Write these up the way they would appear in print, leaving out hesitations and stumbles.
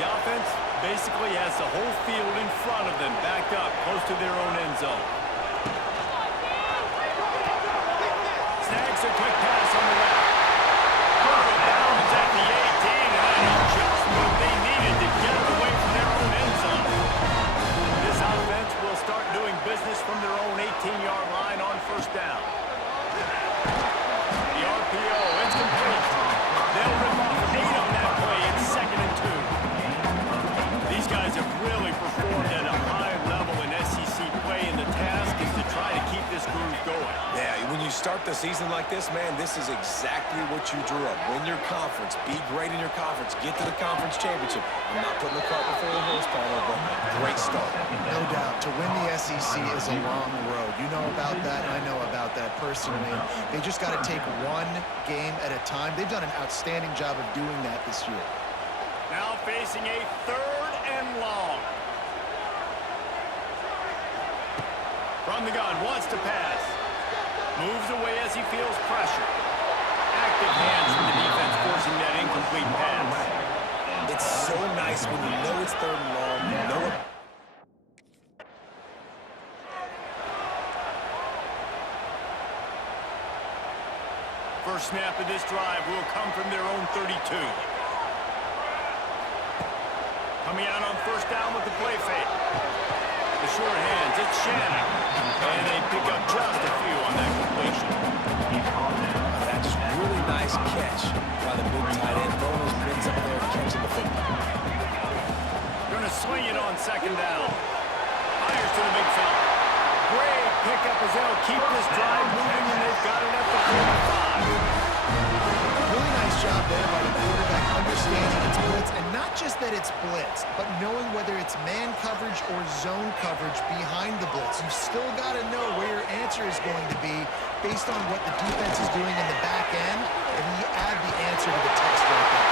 The offense basically has the whole field in front of them, backed up close to their own end zone. Snags a quick pass on the left. Downs at the 18, and that is just what they needed to get it away from their own end zone. This offense will start doing business from their own 18-yard line on first down. The RPO, it's complete. They'll rip off 8 on that play. It's 2nd and 2. These guys have really performed at a high level in SEC play, and the task is to try to keep this groove going. Yeah, when you start the season like this, man, this is exactly what you drew up. Win your conference. Be great in your conference. Get to the conference championship. I'm not putting the cart before the horse, Palmer, but great start. No doubt. To win the SEC is a long road. You know about that, and I know about that personally. And they just got to take one game at a time. They've done an outstanding job of doing that this year. Now facing a 3rd and long. From the gun, wants to pass. Moves away as he feels pressure. Active hands from the defense forcing that incomplete pass. It's so nice when you know it's 3rd and long. You know it. First snap of this drive will come from their own 32. Coming out on first down with the play fake. The short hands, it's Shannon. And they pick up just a few on that completion. That's a really nice catch by the big tight end. Throwing those mitts up there, catching the football. Gonna swing it on 2nd down. Fires to the big fella. Great pickup as they'll keep this drive moving, and they've got it at the 45. Really nice job there by the quarterback, understanding it's blitz, and not just that it's blitz, but knowing whether it's man coverage or zone coverage behind the blitz. You've still got to know where your answer is going to be based on what the defense is doing in the back end, and you add the answer to the text right there.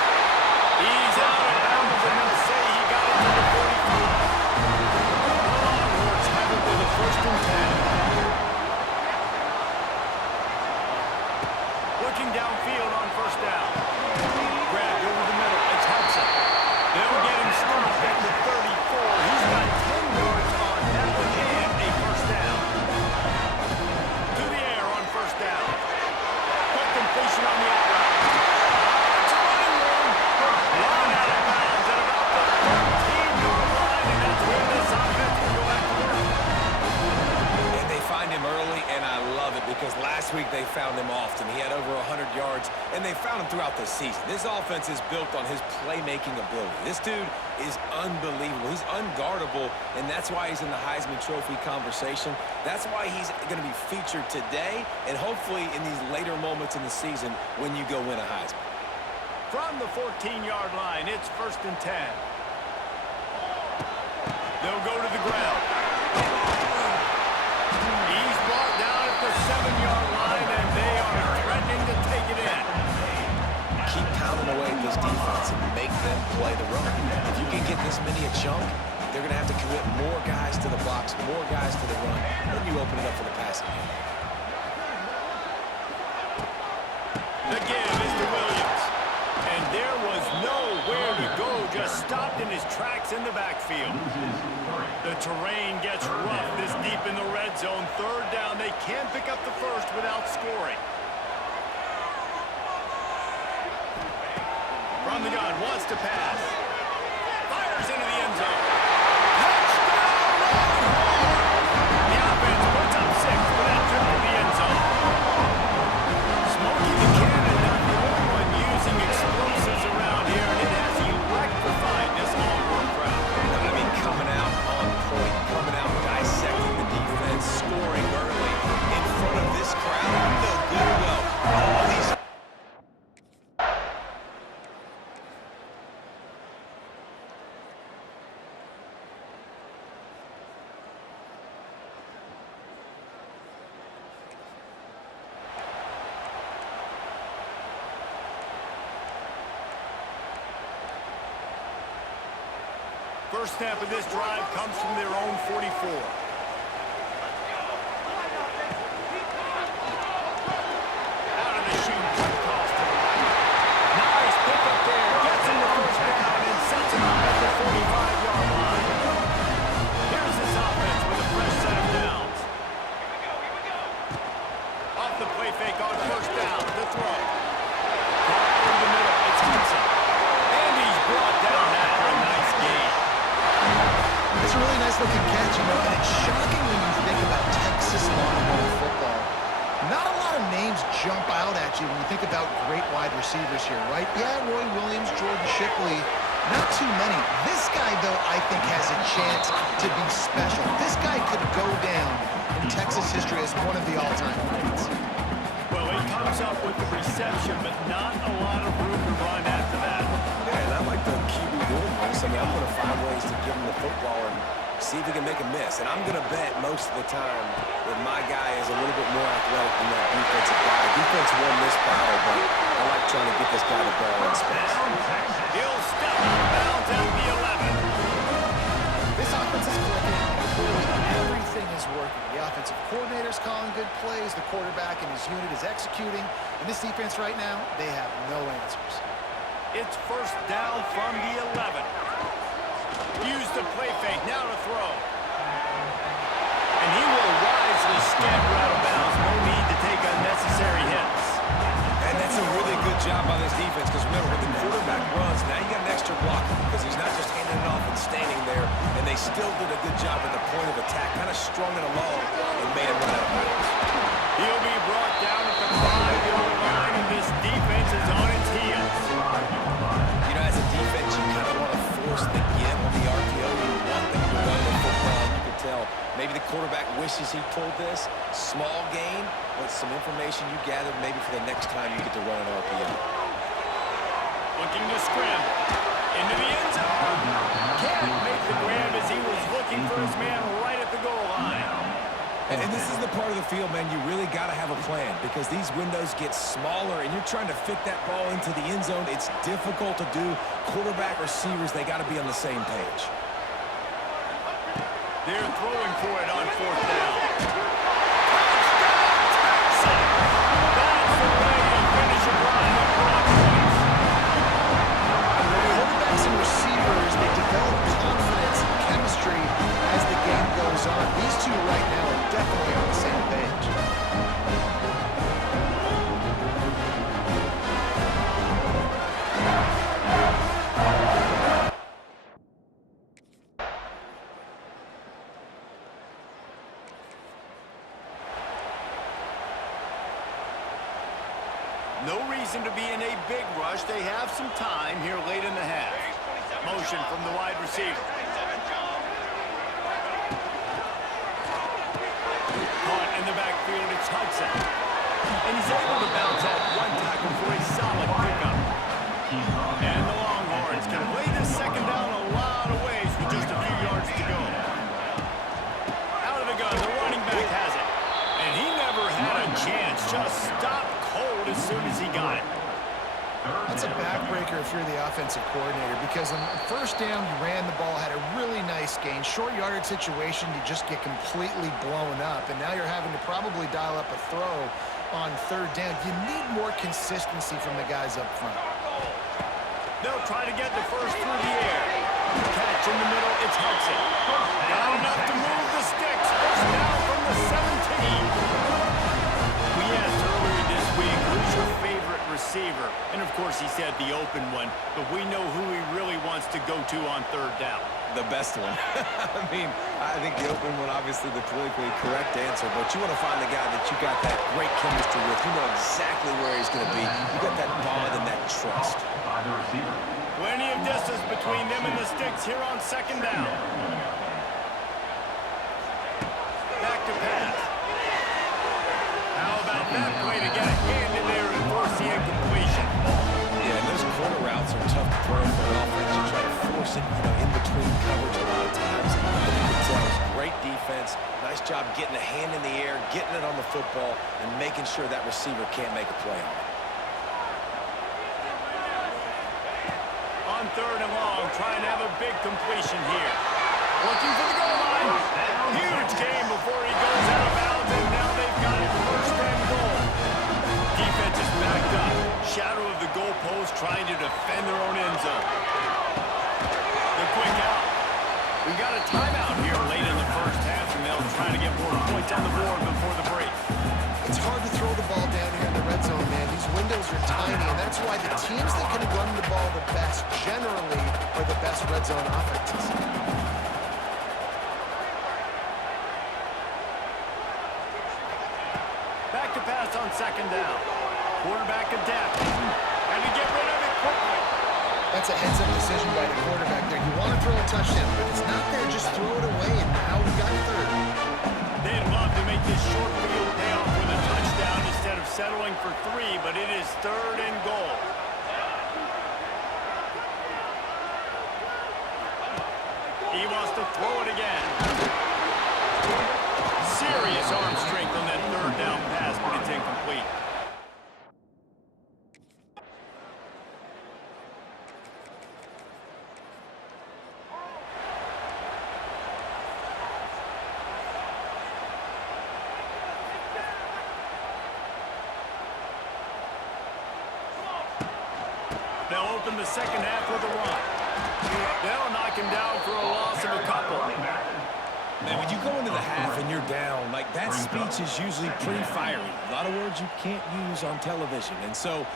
He's out of bounds, and they'll say he got it to the 45. The Longhorns have it with a 1st and 10. Looking downfield on first down. Grabbed over the middle. It's Hudson. They'll get him stopped at the 34. He's got 10 yards on that one and a first down. To the air on first down. Quick completion on the out route. It's a running room. Line out of bounds at about the 13-yard line, and that's where this offense will go back to work. And they find him early, and I love it because last week they found him often. He had over 100 yards, and they found him throughout the season. This offense is built on his playmaking ability. This dude is unbelievable. He's unguardable, and that's why he's in the Heisman Trophy conversation. That's why he's going to be featured today and hopefully in these later moments in the season when you go win a Heisman. From the 14-yard line, it's 1st and 10. They'll go to the ground. He's brought down at the 7-yard line, and they are threatening to take it in. Keep pounding away at this defense and make them play the run. If you can get this many a chunk, they're going to have to commit more guys to the box, more guys to the run, then you open it up for the passing game. The give is to Williams. And there was nowhere to go, just stopped in his tracks in the backfield. The terrain gets rough this deep in the red zone. 3rd down, they can't pick up the first without scoring. From the gun, wants to pass. Fires into the end zone. Touchdown, Longhorns! The offense puts up 6 with that trip to the end zone. Smokey the Cannon, not the only one using explosives around here, and it has electrified this Longhorn crowd. I mean, coming out on point, coming out dissecting the defense, scoring early in front of this crowd. You know good and well. All these First snap of this drive comes from their own 44. Out of the chute, quick toss to the right. Nice pick up there. Gets him the first down and sets him up at the jump out at you when you think about great wide receivers here, right? Yeah, Roy Williams, Jordan Shipley, not too many. This guy, though, I think has a chance to be special. This guy could go down in Texas history as one of the all-time greats. Well, he comes up with the reception, but not a lot of room to run after that. Yeah, and I like the QB doing this. I mean, I'm going to find ways to give him the football and see if he can make a miss. And I'm going to bet most of the time that my guy is a little bit more athletic than that defensive guy. Defense won this battle, but I like trying to get this guy the ball in space. He'll step out of bounds at the 11. This offense is clicking, and clearly everything is working. The offensive coordinator's calling good plays, the quarterback and his unit is executing, and this defense right now, they have no answers. It's first down from the 11. Use the play fake, now to throw. And he will wisely scamper out of bounds. No need to take unnecessary hits. And that's a really good job by this defense, because remember, when the quarterback runs, now you got an extra blocker, because he's not just handing it off and standing there, and they still did a good job at the point of attack, kind of strung it along and made him run out of bounds. He'll be brought down at the 5-yard line, and this defense is on its heels. You know, as a defense, you kind of want to force the give on the RPO. You want them to run the football. You can tell maybe the quarterback wishes he pulled this. Small gain, but some information you gathered maybe for the next time you get to run an RPO. Looking to scramble. Into the end zone. Can't make the grab as he was looking for his man right at the goal line. And this is the part of the field, man, you really got to have a plan, because these windows get smaller and you're trying to fit that ball into the end zone. It's difficult to do. Quarterback, receivers, they got to be on the same page. They're throwing for it on fourth down. That's the way you finish a run with broad points. Quarterbacks and receivers, they develop confidence and chemistry as the game goes on. These two right now are definitely on the same page. No reason to be in a big rush. They have some time here late in the half. Motion from the wide receiver. Caught in the backfield, it's Hudson. And he's able to bounce off one tackle for a solid pickup. And the Longhorns can play this second down a lot of ways with just a few yards to go. Out of the gun, the running back has it. And he never had a chance. Just stopped cold as soon as he got it. That's a backbreaker if you're the offensive coordinator, because on first down, you ran the ball, had a really nice gain. Short yardage situation, you just get completely blown up, and now you're having to probably dial up a throw on third down. You need more consistency from the guys up front. They'll try to get the first through the air. Catch in the middle, it's Hudson. Not enough to move the sticks. First down from the 17. We asked earlier this week, who's your favorite receiver? And of course he said the open one, but we know who he really wants to go to on third down. The best one. I mean, I think the open one, obviously the politically correct answer, but you want to find the guy that you got that great chemistry with. You know exactly where he's going to be. You got that bond and that trust. Plenty of distance between them and the sticks here on second down. Back to pass. How about that play to get a hand in there and force the incompletion? Yeah, and those corner routes are tough to throw for an offense. You try to force it, in between coverage a lot of times. And you can tell it's great defense. Nice job getting a hand in the air, getting it on the football, and making sure that receiver can't make a play on it. On third and long, trying to have a big completion here. Looking for the goal line. Huge game before he goes out of bounds, and now they've got it first and goal. Defense is backed up. Shadow of the goalpost, trying to defend their own end zone. The quick out. We got a timeout here late in the first half, and they'll try to get more points on the board before the break. It's hard to throw the ball down here in the red zone, man. These windows are tiny, and that's why the teams that can run the ball the best generally are the best red zone offenses. Back to pass on second down. Quarterback adapting. And to get rid of it quickly. That's a heads-up decision by the quarterback there. You want to throw a touchdown, but if it's not there, just throw it away, and now we got third. They'd love to make this short field pay off with a touchdown instead of settling for 3, but it is 3rd and goal. He wants to throw it again. Serious arm strength on that 3rd down pass, but it's incomplete. They'll open the second half with a run. They'll knock him down for a loss of a couple. Man, when you go into the half and you're down, like, that speech is usually pretty fiery. A lot of words you can't use on television. And so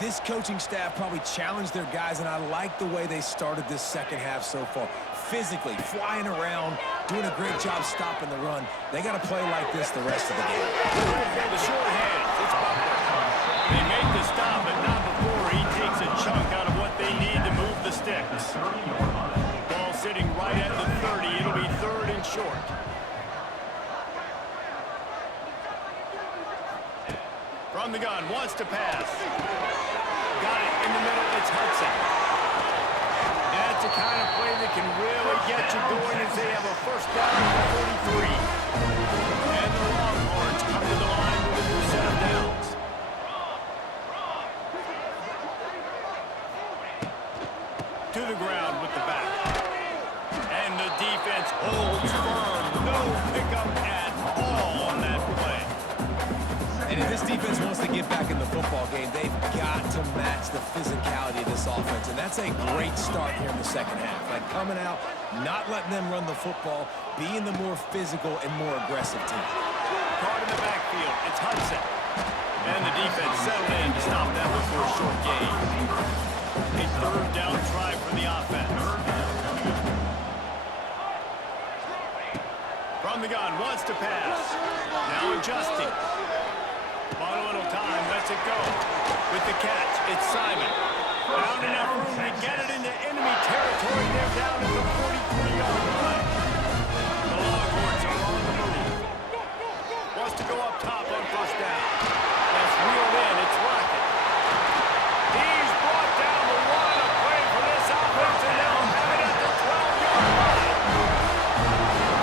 this coaching staff probably challenged their guys, and I like the way they started this second half so far. Physically, flying around, doing a great job stopping the run. They got to play like this the rest of the game. The short hands, it's Butler. They make the stop, but not before he takes a chunk out of what they need to move the sticks. Ball sitting right at the 30. It'll be 3rd and short. From the gun, wants to pass. Got it in the middle, it's Hudson. That's the kind of play that can really get you going as they have a first down at the 43. And the Longhorns come to the line with a new set of downs. To the ground with the back. And the defense holds firm. No pickup at all on that play. And if this defense wants to get back in the football game, they've got to match the physicality of this offense. And that's a great start here in the second half. Like, coming out, not letting them run the football, being the more physical and more aggressive team. Caught in the backfield. It's Hudson. And the defense settled in to stop that one for a short gain. A 3rd down try for the offense. From the gun, wants to pass. Now adjusting. Bought a little time, lets it go. With the catch, it's Simon. Found enough room to get it into enemy territory. They're down at the 43-yard line. The Longhorns are on the move. Wants to go up top on 1st down. That's reeled in, it's Rocket. He's brought down the one. A play for this offense, and they'll have it at the 12-yard line.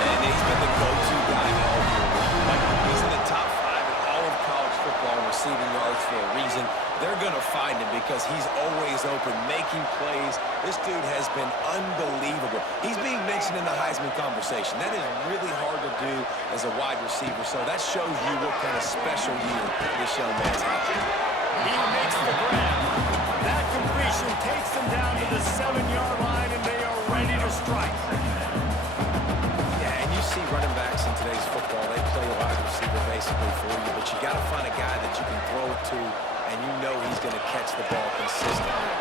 And he's been the go-to guy all year. Like, he's in the top 5 in all of college football in receiving yards for a reason. They're going to find him because he's always open, making plays. This dude has been unbelievable. He's being mentioned in the Heisman conversation. That is really hard to do as a wide receiver, so that shows you what kind of special year this young man's having. He makes the grab. That completion takes them down to the 7-yard line, and they are ready to strike. Yeah, and you see running backs in today's football, they play wide receiver basically for you, but you got to find a guy that you can throw it to, and you know he's going to catch the ball consistently.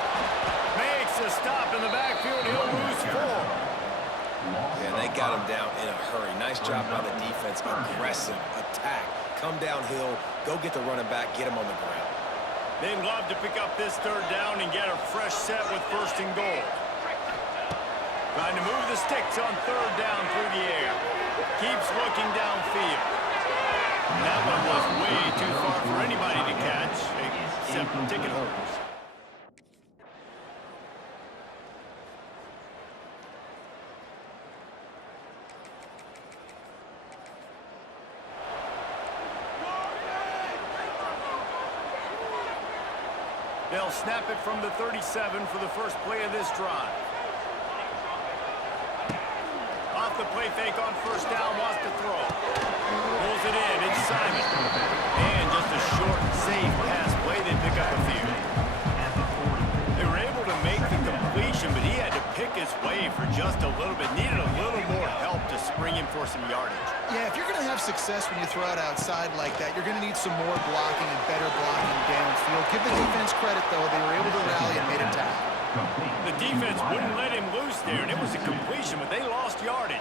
Makes a stop in the backfield. He'll lose 4. Yeah, they got him down in a hurry. Nice job by the defense. Aggressive attack. Come downhill, go get the running back, get him on the ground. They'd love to pick up this 3rd down and get a fresh set with 1st and goal. Trying to move the sticks on 3rd down through the air. Keeps looking downfield. That one was way too far for anybody to catch, except ticket holders. They'll snap it from the 37 for the first play of this drive. Off the play fake on 1st down, wants to throw. Pulls it in, it's Simon. And just a short, safe pass play, they pick up a few. They were able to make the completion, but he had to pick his way for just a little bit. Needed a little more help to spring him for some yardage. Yeah, if you're going to have success when you throw it outside like that, you're going to need some more blocking and better blocking downfield. Give the defense credit, though. They were able to rally and made a tackle. The defense wouldn't let him loose there, and it was a completion, but they lost yardage.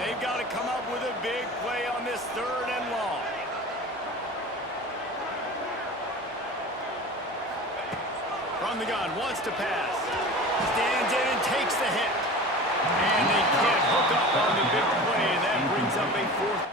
They've got to come up with a big play on this 3rd and long. From the gun, wants to pass. Stands in and takes the hit. And they can't hook up on the big play, and that brings up a fourth.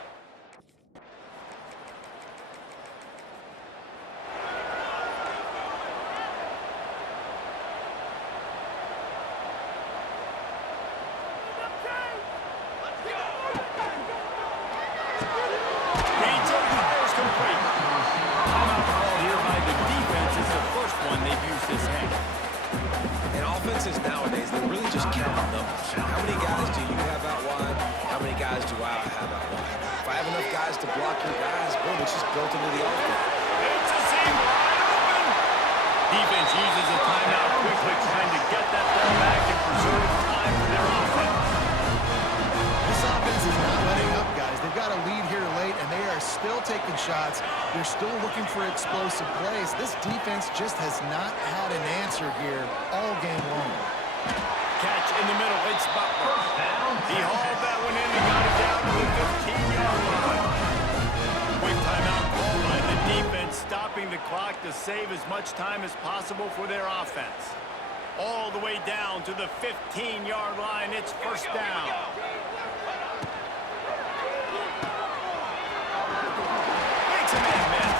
Offenses nowadays, they're really just counting numbers. How many guys do you have out wide? How many guys do I have out wide? If I have enough guys to block your guys, boom, it's just built into the offense. It's a seam wide open. Defense uses a timeout quickly, trying to get that ball back and preserve time for their offense. This offense is not letting up, guys. They've got a lead here late, and they are still taking shots. They're still looking for explosive plays. This defense just has not had an answer here all game long. Catch in the middle. It's Butler. He hauled that one in and got it down to the 15-yard line. Quick timeout call by the defense, stopping the clock to save as much time as possible for their offense. All the way down to the 15-yard line. It's first down. Makes a man miss.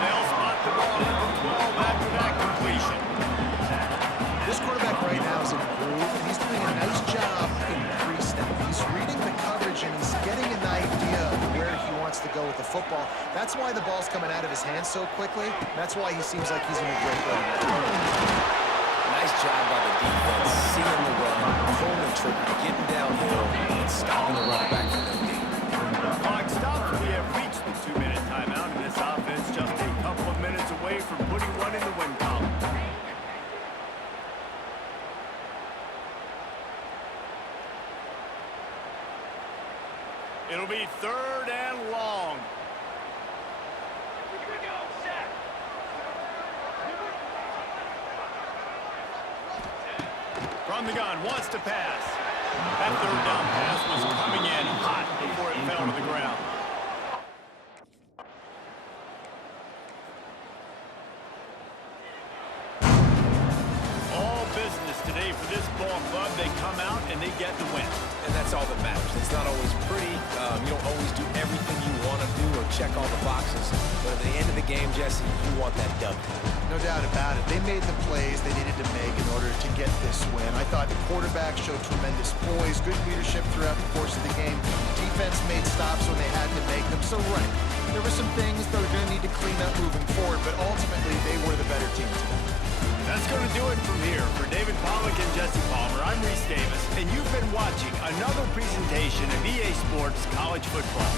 They'll spot the ball at the 12 after that completion. This quarterback right now is in a groove, and he's doing a nice job in pre-snap. He's reading the coverage, and he's getting an idea of where he wants to go with the football. That's why the ball's coming out of his hands so quickly. That's why he seems like he's in a great way. Nice job by the defense, seeing the run, pulling the trigger, getting downhill, and stopping the run back from the game. Clock stops. We have reached the 2-minute timeout, and this offense just a couple of minutes away from putting one in the win column. It'll be third and long. From the gun, wants to pass. That third down pass was coming in hot before it fell to the ground. All business today for this ball club. They come out and they get the win. And that's all that matters. It's not always pretty. You don't always do everything you want to do or check all the boxes. But at the end of the game, Jesse, you want that W. No doubt about it. They made the plays they needed to make in order to get this win. I thought the quarterback showed tremendous poise, good leadership throughout the course of the game. Defense made stops when they had to make them. So, right, there were some things they're going to need to clean up moving forward, but ultimately they were the better team today. That's going to do it from here. For David Pollack and Jesse Palmer, I'm Reese Davis, and you've been watching another presentation of EA Sports College Football.